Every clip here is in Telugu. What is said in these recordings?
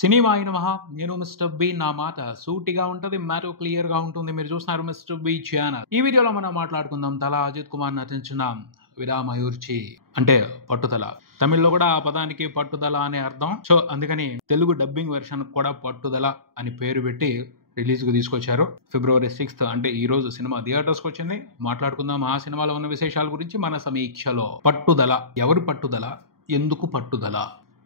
సినిమా అయిన మహా నేను మిస్టర్ బి. నా మాట సూటిగా ఉంటది, మ్యాటర్ క్లియర్ గా ఉంటుంది. మీరు చూస్తున్నారు మిస్టర్ బి ఛానల్. ఈ వీడియోలో మనం మాట్లాడుకుందాం తల అజిత్ కుమార్ నటించిన విరామయూర్చి అంటే పట్టుదల. తమిళ్లో కూడా ఆ పదానికి పట్టుదల అనే అర్థం. సో అందుకని తెలుగు డబ్బింగ్ వెర్షన్ కూడా పట్టుదల అని పేరు పెట్టి రిలీజ్ కు తీసుకొచ్చారు. February 6th అంటే ఈ రోజు సినిమా థియేటర్స్ కు వచ్చింది. మాట్లాడుకుందాం ఆ సినిమాలో ఉన్న విశేషాల గురించి మన సమీక్షలో. పట్టుదల. ఎవరి పట్టుదల, ఎందుకు పట్టుదల?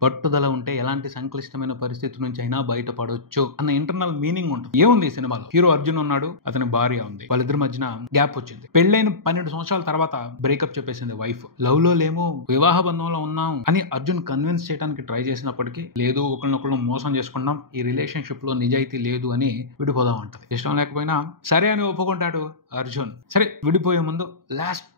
పట్టుదల ఉంటే ఎలాంటి సంక్లిష్టమైన పరిస్థితి నుంచి అయినా బయటపడొచ్చు అన్న ఇంటర్నల్ మీనింగ్ ఉంటుంది. ఏముంది ఈ సినిమాలో? హీరో అర్జున్ ఉన్నాడు, అతని భార్య ఉంది. వాళ్ళిద్దరి మధ్యన గ్యాప్ వచ్చింది. పెళ్ళైన 12 సంవత్సరాల తర్వాత బ్రేకప్ చెప్పేసింది వైఫ్. లవ్ లో లేము, వివాహ బంధంలో ఉన్నాం అని అర్జున్ కన్విన్స్ చేయడానికి ట్రై చేసినప్పటికీ లేదు, ఒకరినొకరు మోసం చేసుకున్నాం, ఈ రిలేషన్షిప్ లో నిజాయితీ లేదు అని విడిపోదాం అంటది. ఇష్టం లేకపోయినా సరే అని ఒప్పుకుంటాడు అర్జున్. సరే విడిపోయే ముందు లాస్ట్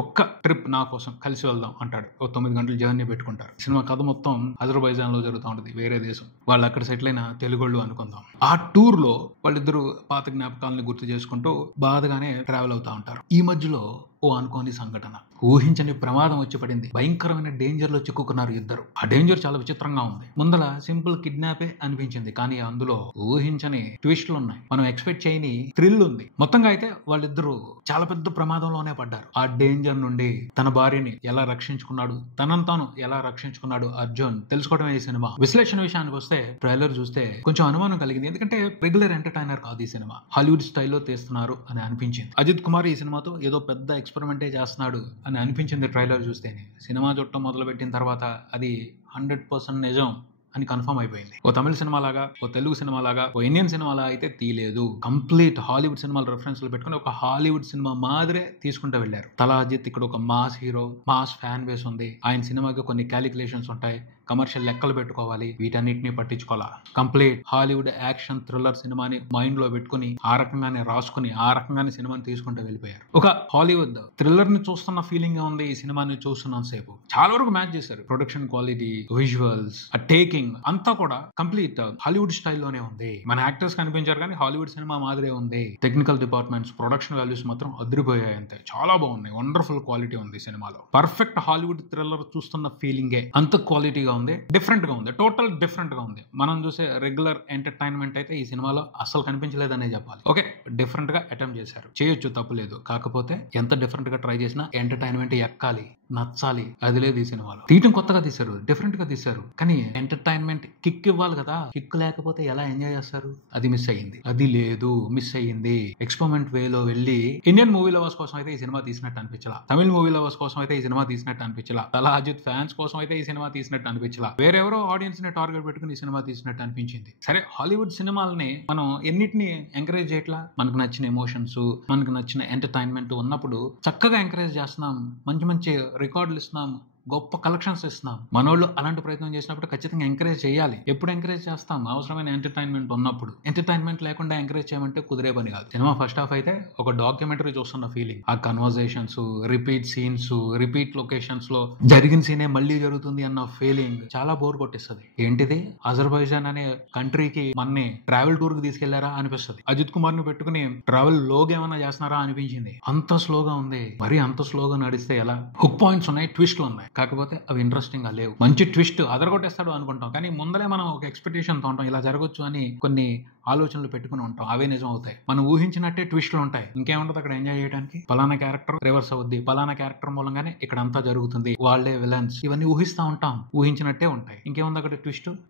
ఒక్క ట్రిప్ నా కోసం కలిసి వెళ్దాం అంటాడు. 9 గంటల జర్నీ పెట్టుకుంటారు. సినిమా కథ మొత్తం అజర్బైజాన్ లో జరుగుతూ ఉంటుంది, వేరే దేశం. వాళ్ళు అక్కడ సెటిల్ అయిన తెలుగోళ్ళు అనుకుందాం. ఆ టూర్ లో వాళ్ళిద్దరు పాత జ్ఞాపకాలను గుర్తు చేసుకుంటూ బాధగానే ట్రావెల్ అవుతా ఉంటారు. ఈ మధ్యలో ఓ అనుకోని సంఘటన, ఊహించని ప్రమాదం వచ్చి పడింది. భయంకరమైన డేంజర్ లో చిక్కుకున్నారు ఇద్దరు. ఆ డేంజర్ చాలా విచిత్రంగా ఉంది. ముందల సింపుల్ కిడ్నాపే అనిపించింది, కానీ అందులో ఊహించని ట్విస్ట్లు ఉన్నాయి. మనం ఎక్స్పెక్ట్ చేయని థ్రిల్ ఉంది. మొత్తంగా అయితే వాళ్ళిద్దరూ చాలా పెద్ద ప్రమాదంలోనే పడ్డారు. ఆ డేంజర్ నుండి తన భార్యని ఎలా రక్షించుకున్నాడు, తనను తాను ఎలా రక్షించుకున్నాడు అర్జున్ తెలుసుకోవడమే ఈ సినిమా. విశ్లేషణ విషయానికి వస్తే ట్రైలర్ చూస్తే కొంచెం అనుమానం కలిగింది. ఎందుకంటే రెగ్యులర్ ఎంటర్టైనర్ కాదు ఈ సినిమా, హాలీవుడ్ స్టైల్లో తీస్తున్నారు అని అనిపించింది. అజిత్ కుమార్ ఈ సినిమాతో ఏదో పెద్ద ఎక్స్పెరిమెంటే చేస్తున్నాడు అని అనిపించింది ట్రైలర్ చూస్తేనే. సినిమా చూడటం మొదలు పెట్టిన తర్వాత అది 100% నిజం అని కన్ఫర్మ్ అయిపోయింది. ఓ తమిళ సినిమా లాగా, ఓ తెలుగు సినిమా లాగా, ఓ ఇండియన్ సినిమా లాగా అయితే తీయలేదు. కంప్లీట్ హాలీవుడ్ సినిమాల రెఫరెన్స్లు పెట్టుకుని ఒక హాలీవుడ్ సినిమా మాదిరే తీసుకుంటూ వెళ్ళారు. తల అజిత్ ఇక్కడ ఒక mass hero, mass fan base ఉంది. ఆయన సినిమాకి కొన్ని క్యాలిక్యులేషన్స్ ఉంటాయి, కమర్షియల్ లెక్కలు పెట్టుకోవాలి, వీటన్నిటిని పట్టించుకోవాలా. కంప్లీట్ హాలీవుడ్ యాక్షన్ థ్రిల్లర్ సినిమాని మైండ్ లో పెట్టుకుని ఆ రకంగానే రాసుకుని ఆ రకంగానే సినిమాని తీసుకుంటూ వెళ్ళిపోయారు. ఒక హాలీవుడ్ థ్రిల్లర్ ని చూస్తున్న ఫీలింగ్ ఉంది ఈ సినిమాని చూస్తున్నంత సేపు. చాలా వరకు మ్యాచ్ చేశారు. ప్రొడక్షన్ క్వాలిటీ, విజువల్స్, ఆ టేకింగ్ అంతా కూడా కంప్లీట్ హాలీవుడ్ స్టైల్లోనే ఉంది. మన యాక్టర్స్ కనిపించారు కానీ హాలీవుడ్ సినిమా మాదిరే ఉంది. టెక్నికల్ డిపార్ట్మెంట్స్, ప్రొడక్షన్ వాల్యూస్ మాత్రం అదిరిపోయాయి అంతే. చాలా బాగున్నాయి. వండర్ఫుల్ క్వాలిటీ ఉంది సినిమాలో. పర్ఫెక్ట్ హాలీవుడ్ థ్రిల్లర్ చూస్తున్న ఫీలింగే. అంత క్వాలిటీగా ఉంది, డిఫరెంట్ గా ఉంది, టోటల్ డిఫరెంట్ గా ఉంది. మనం చూసే రెగ్యులర్ ఎంటర్టైన్మెంట్ అయితే ఈ సినిమాలో అసలు కనిపించలేదనే చెప్పాలి. ఓకే, డిఫరెంట్ గా అటెంప్ట్ చేశారు, చేయొచ్చు, తప్పులేదు. కాకపోతే ఎంత డిఫరెంట్ గా ట్రై చేసినా ఎంటర్టైన్మెంట్ ఎక్కాలి, నచ్చాలి, అది లేదు ఈ సినిమాలో. తీయటం కొత్తగా తీశారు, డిఫరెంట్ గా తీశారు, కానీ ఎంటర్టైన్మెంట్ కిక్ ఇవ్వాలి కదా. కిక్ లేకపోతే ఎలా ఎంజాయ్ చేస్తారు? అది మిస్ అయ్యింది. అది లేదు, మిస్ అయ్యింది. ఎక్స్పెరిమెంట్ వేలో వెళ్ళి ఇండియన్ మూవీ లవర్స్ కోసం అయితే ఈ సినిమా తీసినట్టు అనిపించలా. తమిళ మూవీ లవర్స్ కోసం అయితే ఈ సినిమా తీసినట్టు అనిపించలా. తల అజిత్ ఫ్యాన్స్ కోసం అయితే ఈ సినిమా తీసినట్టు అనిపించలా. వేరెవరో ఆడియన్స్ ని టార్గెట్ పెట్టుకుని ఈ సినిమా తీసినట్టు అనిపించింది. సరే, హాలీవుడ్ సినిమాలని మనం ఎన్నిటిని ఎంకరేజ్ చేయట్లా. మనకు నచ్చిన ఎమోషన్స్, మనకు నచ్చిన ఎంటర్టైన్మెంట్ ఉన్నప్పుడు చక్కగా ఎంకరేజ్ చేస్తున్నాం, మంచి మంచి రికార్డులు ఇస్తున్నాం, గొప్ప కలెక్షన్స్ ఇస్తున్నాం. మనోళ్ళు అలాంటి ప్రయత్నం చేసినప్పుడు ఖచ్చితంగా ఎంకరేజ్ చేయాలి. ఎప్పుడు ఎంకరేజ్ చేస్తాం? అవసరమైన ఎంటర్టైన్మెంట్ ఉన్నప్పుడు. ఎంటర్టైన్మెంట్ లేకుండా ఎంకరేజ్ చేయమంటే కుదిరే పని కాదు. సినిమా ఫస్ట్ హాఫ్ అయితే ఒక డాక్యుమెంటరీ చూస్తున్న ఫీలింగ్. ఆ conversations, repeat scenes, repeat locations లో జరిగిన సీనే మళ్ళీ జరుగుతుంది అన్న ఫీలింగ్ చాలా బోర్ కొట్టిస్తుంది. ఏంటిది, అజర్బైజాన్ అనే కంట్రీకి మన్ని ట్రావెల్ టూర్ కి తీసుకెళ్లారా అనిపిస్తుంది. అజిత్ కుమార్ ని పెట్టుకుని ట్రావెల్ లోగా ఏమైనా చేస్తున్నారా అనిపించింది. అంత స్లోగా ఉంది. మరి అంత స్లోగా నడిస్తే ఎలా? హుక్ పాయింట్స్ ఉన్నాయి, ట్విస్ట్లు ఉన్నాయి, కాకపోతే అవి ఇంట్రెస్టింగ్ గా లేవు. మంచి ట్విస్ట్ అదరగొట్టేస్తాడు అనుకుంటాం, కానీ ముందరే మనం ఒక ఎక్స్పెక్టేషన్ తో ఉంటాం, ఇలా జరగచ్చు అని కొన్ని ఆలోచనలు పెట్టుకుని ఉంటాం. అవే నిజం అవుతాయి. మనం ఊహించినట్టే ట్విస్టులు ఉంటాయి. ఇంకేముంటది అక్కడ ఎంజాయ్ చేయడానికి? పలానా క్యారెక్టర్ రివర్స్ అవుద్ది, పలానా క్యారెక్టర్ మూలంగానే ఇక్కడ అంతా జరుగుతుంది, వాళ్లే విలన్స్, ఇవన్నీ ఊహిస్తా ఉంటాం. ఊహించినట్టే ఉంటాయి. ఇంకేముంది అక్కడ?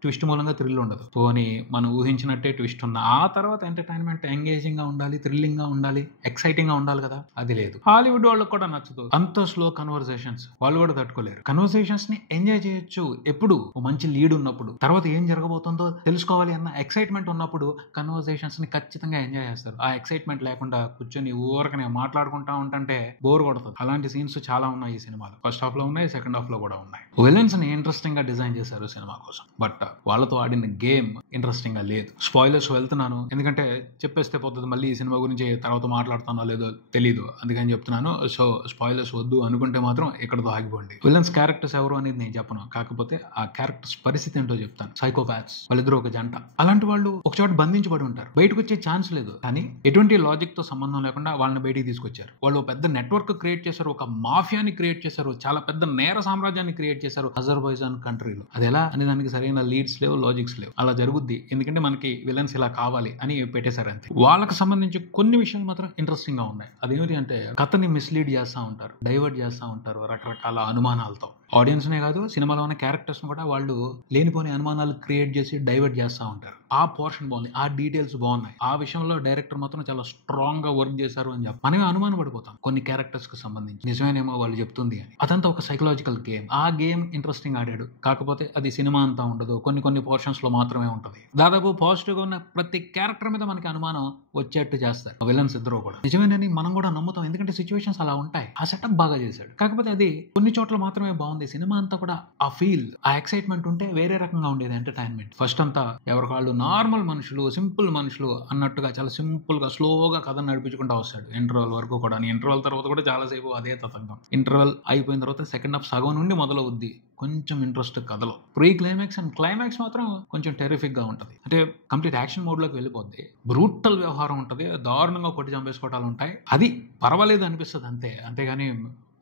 ట్విస్ట్ మూలంగా థ్రిల్ ఉండదు. పోనీ మనం ఊహించినట్టే ట్విస్ట్ ఉన్నా ఆ తర్వాత ఎంటర్టైన్మెంట్ ఎంగేజింగ్ గా ఉండాలి, థ్రిల్లింగ్ గా ఉండాలి, ఎక్సైటింగ్ గా ఉండాలి కదా. అది లేదు. హాలీవుడ్ వాళ్ళకి కూడా నచ్చదు అంత స్లో కన్వర్సేషన్స్. వాళ్ళు కూడా తట్టుకోలేరు. కన్వర్సేషన్స్ ని ఎంజాయ్ చేయొచ్చు ఎప్పుడు? మంచి లీడ్ ఉన్నప్పుడు, తర్వాత ఏం జరగబోతుందో తెలుసుకోవాలి అన్న ఎక్సైట్మెంట్ ఉన్నప్పుడు కన్వర్సేషన్స్ ని ఖచ్చితంగా ఎంజాయ్ చేస్తారు. ఆ ఎక్సైట్మెంట్ లేకుండా కూర్చొని ఊరకనే మాట్లాడుకుంటా ఉంటే బోర్ కొడుతుంది. అలాంటి సీన్స్ చాలా ఉన్నాయి ఈ సినిమాలో. ఫస్ట్ హాఫ్ లో ఉన్నాయి, సెకండ్ హాఫ్ లో కూడా ఉన్నాయి. విలన్స్ ని ఇంట్రెస్టింగ్ గా డిజైన్ చేశారు సినిమా కోసం, బట్ వాళ్ళతో ఆడిన గేమ్ ఇంట్రెస్టింగ్ గా లేదు. స్పాయిలర్స్ వెళ్తున్నాను, ఎందుకంటే చెప్పేస్తే పోతుంది. మళ్ళీ ఈ సినిమా గురించి తర్వాత మాట్లాడుతానో లేదో తెలీదు, అందుకని చెప్తున్నాను. సో స్పాయిలర్స్ వద్దు అనుకుంటే మాత్రం ఇక్కడతో ఆగిపోండి. విలన్స్ క్యారెక్టర్స్ ఎవరు అనేది నేను చెప్పను, కాకపోతే ఆ క్యారెక్టర్స్ పరిస్థితి ఏంటో చెప్తాను. సైకోపాత్స్, వాళ్ళిద్దరు ఒక జంట. అలాంటి వాళ్ళు ఒక చోట బంధించబడి ఉంటారు, బయటకు వచ్చే ఛాన్స్ లేదు. కానీ ఎటువంటి లాజిక్ తో సంబంధం లేకుండా వాళ్ళని బయటికి తీసుకొచ్చారు. వాళ్ళు పెద్ద నెట్వర్క్ క్రియేట్ చేశారు, ఒక మాఫియాని క్రియేట్ చేశారు, చాలా పెద్ద నేర సామ్రాజ్యాన్ని క్రియేట్ చేశారు అజర్బైజాన్ కంట్రీలో. అది ఎలా అనే దానికి సరైన లీడ్స్ లేవు, లాజిక్స్ లేవు. అలా జరుగుద్ది ఎందుకంటే మనకి విలన్స్ ఇలా కావాలి అని పెట్టేశారు అంతే. వాళ్ళకి సంబంధించి కొన్ని విషయాలు మాత్రం ఇంట్రెస్టింగ్ గా ఉన్నాయి. అదేమిటి అంటే కథని మిస్లీడ్ చేస్తూ ఉంటారు, డైవర్ట్ చేస్తూ ఉంటారు రకరకాల అనుమానాలతో. ఆడియన్స్ నే కాదు, సినిమాలో ఉన్న క్యారెక్టర్స్ కూడా వాళ్ళు లేనిపోని అనుమానాలు క్రియేట్ చేసి డైవర్ట్ చేస్తూ ఉంటారు. ఆ పోర్షన్ బాగుంది, ఆ డీటెయిల్స్ బాగున్నాయి. ఆ విషయంలో డైరెక్టర్ మాత్రం చాలా స్ట్రాంగ్ గా వర్క్ చేశారు అని చెప్పి మనమే అనుమాన పడిపోతాం కొన్ని క్యారెక్టర్స్ కి సంబంధించి. నిజమేనేమో వాళ్ళు చెప్తుంది అని. అదంతా ఒక సైకలాజికల్ గేమ్. ఆ గేమ్ ఇంట్రెస్టింగ్ ఆడాడు. కాకపోతే అది సినిమా అంతా ఉండదు, కొన్ని పోర్షన్స్ లో మాత్రమే ఉంటది. దాదాపు పాజిటివ్ గా ఉన్న ప్రతి క్యారెక్టర్ మీద మనకి అనుమానం వచ్చేట్టు చేస్తారు విలన్స్ ఇద్దరు కూడా. నిజమేనని మనం కూడా నమ్ముతాం, ఎందుకంటే సిచ్యువేషన్స్ అలా ఉంటాయి. ఆ సెటప్ బాగా చేశాడు. కాకపోతే అది కొన్ని చోట్ల మాత్రమే బాగుంది. సినిమా అంతా కూడా ఆ ఫీల్, ఆ ఎక్సైట్మెంట్ ఉంటే వేరే రకంగా ఉండేది ఎంటర్టైన్మెంట్. ఫస్ట్ అంతా ఎవరికాళ్ళు నార్మల్ మనుషులు, సింపుల్ మనుషులు అన్నట్టుగా చాలా సింపుల్ గా స్లోగా కథ నడిపించుకుంటూ వస్తాడు ఇంటర్వెల్ వరకు కూడా. ఇంటర్వెల్ తర్వాత కూడా చాలా సేపు అదే తతంగం. ఇంటర్వెల్ అయిపోయిన తర్వాత సెకండ్ హాఫ్ సగం నుండి మొదలవుద్ది కొంచెం ఇంట్రెస్ట్ కథలో. ప్రీ క్లైమాక్స్ అండ్ క్లైమాక్స్ మాత్రం కొంచెం టెరిఫిక్ గా ఉంటది. అంటే కంప్లీట్ యాక్షన్ మోడ్ లోకి వెళ్ళిపోద్ది. బ్రూటల్ వ్యవహారం ఉంటది, దారుణంగా కొట్టి చంపేసుకోవటాలు ఉంటాయి. అది పర్వాలేదు అనిపిస్తుంది అంతే, అంతేగాని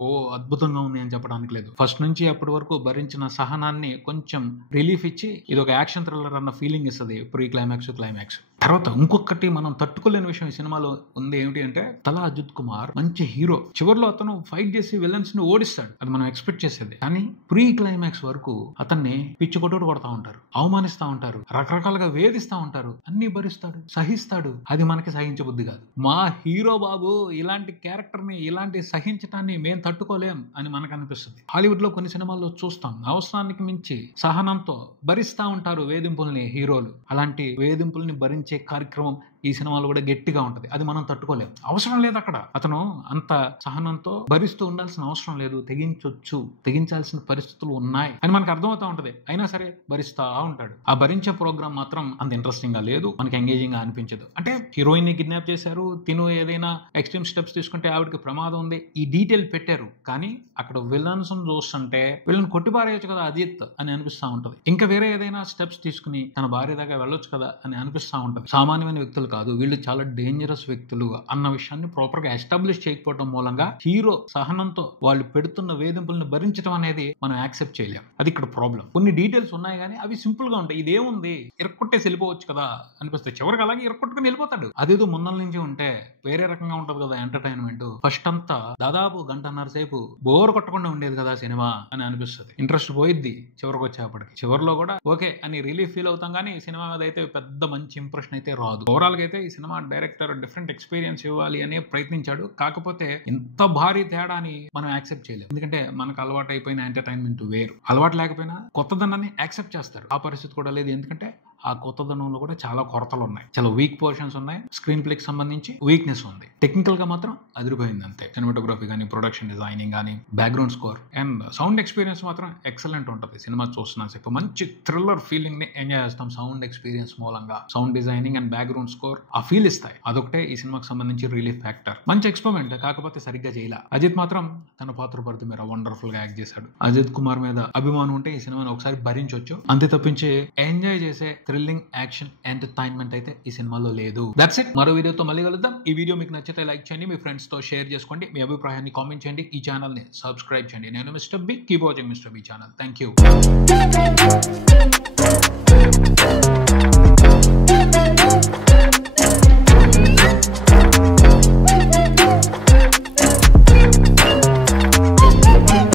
ఓ అద్భుతంగా ఉంది అని చెప్పడానికి లేదు. ఫస్ట్ నుంచి అప్పటి వరకు భరించిన సహనాన్ని కొంచెం రిలీఫ్ ఇచ్చి ఇది ఒక యాక్షన్ థ్రిల్లర్ అన్న ఫీలింగ్ ఇస్తుంది ప్రీ క్లైమాక్స్, క్లైమాక్స్. తర్వాత ఇంకొకటి మనం తట్టుకోలేని విషయం ఈ సినిమాలో ఉంది. ఏమిటి అంటే తలా అజిత్ కుమార్ మంచి హీరో. చివరిలో అతను ఫైట్ చేసి విలన్స్ ని ఓడిస్తాడు, అది మనం ఎక్స్పెక్ట్ చేసేది. కానీ ప్రీ క్లైమాక్స్ వరకు అతన్ని పిచ్చి కొట్టుడు కొడతా ఉంటారు, అవమానిస్తా ఉంటారు, రకరకాలుగా వేధిస్తా ఉంటారు. అన్ని భరిస్తాడు, సహిస్తాడు. అది మనకి సహించబుద్ధి కాదు. మా హీరో బాబు ఇలాంటి క్యారెక్టర్ ని, ఇలాంటి సహించటాన్ని మేము తట్టుకోలేం అని మనకు అనిపిస్తుంది. హాలీవుడ్ లో కొన్ని సినిమాల్లో చూస్తాం, అవసరానికి మించి సహనంతో భరిస్తా ఉంటారు వేధింపుల్ని హీరోలు. అలాంటి వేధింపుల్ని భరించే కార్యక్రమం ఈ సినిమాలో కూడా గట్టిగా ఉంటది. అది మనం తట్టుకోలేం. అవసరం లేదు అక్కడ. అతను అంత సహనంతో భరిస్తూ ఉండాల్సిన అవసరం లేదు, తెగించాల్సిన పరిస్థితులు ఉన్నాయి అని మనకు అర్థమవుతా ఉంటది. అయినా సరే భరిస్తా ఉంటాడు. ఆ భరించే ప్రోగ్రామ్ మాత్రం అంత ఇంట్రెస్టింగ్ గా లేదు, మనకి ఎంగేజింగ్ గా అనిపించదు. అంటే హీరోయిన్ ని కిడ్నాప్ చేశారు, తిను ఏదైనా ఎక్స్ట్రీమ్ స్టెప్స్ తీసుకుంటే ఆవిడకి ప్రమాదం ఉంది, ఈ డీటెయిల్ పెట్టారు. కానీ అక్కడ విలన్స్ చూస్తుంటే వీళ్ళని కొట్టిపారేయచ్చు కదా అజిత్ అని అనిపిస్తా ఉంటది. ఇంకా వేరే ఏదైనా స్టెప్స్ తీసుకుని తన భార్య దాకా వెళ్ళొచ్చు కదా అని అనిపిస్తా ఉంటది. సామాన్యమైన వ్యక్తులు కాదు, వీళ్ళు చాలా డేంజరస్ వ్యక్తులు అన్న విషయాన్ని ప్రాపర్ గా ఎస్టాబ్లిష్ చేయకపోవడం మూలంగా హీరో సహనంతో వాళ్ళు పెడుతున్న వేధింపులను భరించడం అనేది మనం యాక్సెప్ట్ చేయలేం. అది ఇక్కడ ప్రాబ్లం. కొన్ని డీటెయిల్స్ ఉన్నాయి కానీ అవి సింపుల్ గా ఉంటాయి. ఇదేముంది, ఇరక్కొట్టేసి వెళ్ళిపోవచ్చు కదా అనిపిస్తాయి. చివరికి అలాగే ఇరక్కొట్టుకుని వెళ్ళిపోతాడు. అదేదో ముందల నుంచి ఉంటే వేరే రకంగా ఉంటది కదా ఎంటర్టైన్మెంట్. ఫస్ట్ అంతా దాదాపు గంటన్నర సేపు బోర్ కొట్టకుండా ఉండేది కదా సినిమా అని అనిపిస్తుంది. ఇంట్రెస్ట్ పోయిద్ది చివరికి వచ్చేప్పటికి. చివరిలో కూడా ఓకే అని రిలీఫ్ ఫీల్ అవుతాం, కానీ సినిమా మీద అయితే పెద్ద మంచి ఇంప్రెషన్ అయితే రాదు. ఓవరాల్ గా అయితే ఈ సినిమా డైరెక్టర్ డిఫరెంట్ ఎక్స్పీరియన్స్ ఇవ్వాలి అనే ప్రయత్నించాడు. కాకపోతే ఇంత భారీ తేడాని మనం యాక్సెప్ట్ చేయలేము. ఎందుకంటే మనకు అలవాటు అయిపోయిన ఎంటర్టైన్మెంట్ వేరు. అలవాటు లేకపోయినా కొత్తదనాన్ని యాక్సెప్ట్ చేస్తారు. ఆ పరిస్థితి కూడా లేదు. ఎందుకంటే ఆ కొత్తదనంలో కూడా చాలా కొరతలు ఉన్నాయి, చాలా వీక్ పోర్షన్స్ ఉన్నాయి. స్క్రీన్ ప్లేకి సంబంధించి వీక్నెస్ ఉంది. టెక్నికల్ గా మాత్రం అదిరిపోయింది అంతే. సినిమాటోగ్రఫీ కానీ, ప్రొడక్షన్ డిజైనింగ్ కానీ, background score and sound experience మాత్రం ఎక్సలెంట్ ఉంటుంది. సినిమా చూస్తున్నా సేపు మంచి థ్రిల్లర్ ఫీలింగ్ ని ఎంజాయ్ చేస్తాం సౌండ్ ఎక్స్పీరియన్స్ మూలంగా. Sound designing and background score ఆ ఫీల్ ఇస్తాయి. అదొకటే ఈ సినిమాకి సంబంధించి రిలీఫ్ ఫ్యాక్టర్. మంచి ఎక్స్పెరిమెంట్, కాకపోతే సరిగ్గా చేయలే. అజిత్ మాత్రం తన పాత్ర పరిధి మీద వండర్ఫుల్ గా యాక్ట్ చేశాడు. అజిత్ కుమార్ మీద అభిమానం ఉంటే ఈ సినిమాని ఒకసారి భరించవచ్చు, అంతే తప్పించి ఎంజాయ్ చేసే థ్రిల్లింగ్ యాక్షన్ ఎంటర్టైన్మెంట్ అయితే ఈ సినిమాలో లేదు. That's it. మరో వీడియోతో మళ్ళీ కలుద్దాం. ఈ వీడియో మీకు నచ్చితే లైక్ చేయండి, మీ ఫ్రెండ్స్ తో షేర్ చేసుకోండి, మీ అభిప్రాయాన్ని కామెంట్ చేయండి, ఈ ఛానల్ ని సబ్స్క్రైబ్ చేయండి. నేను Mr B. Keep watching Mr B channel. Thank you.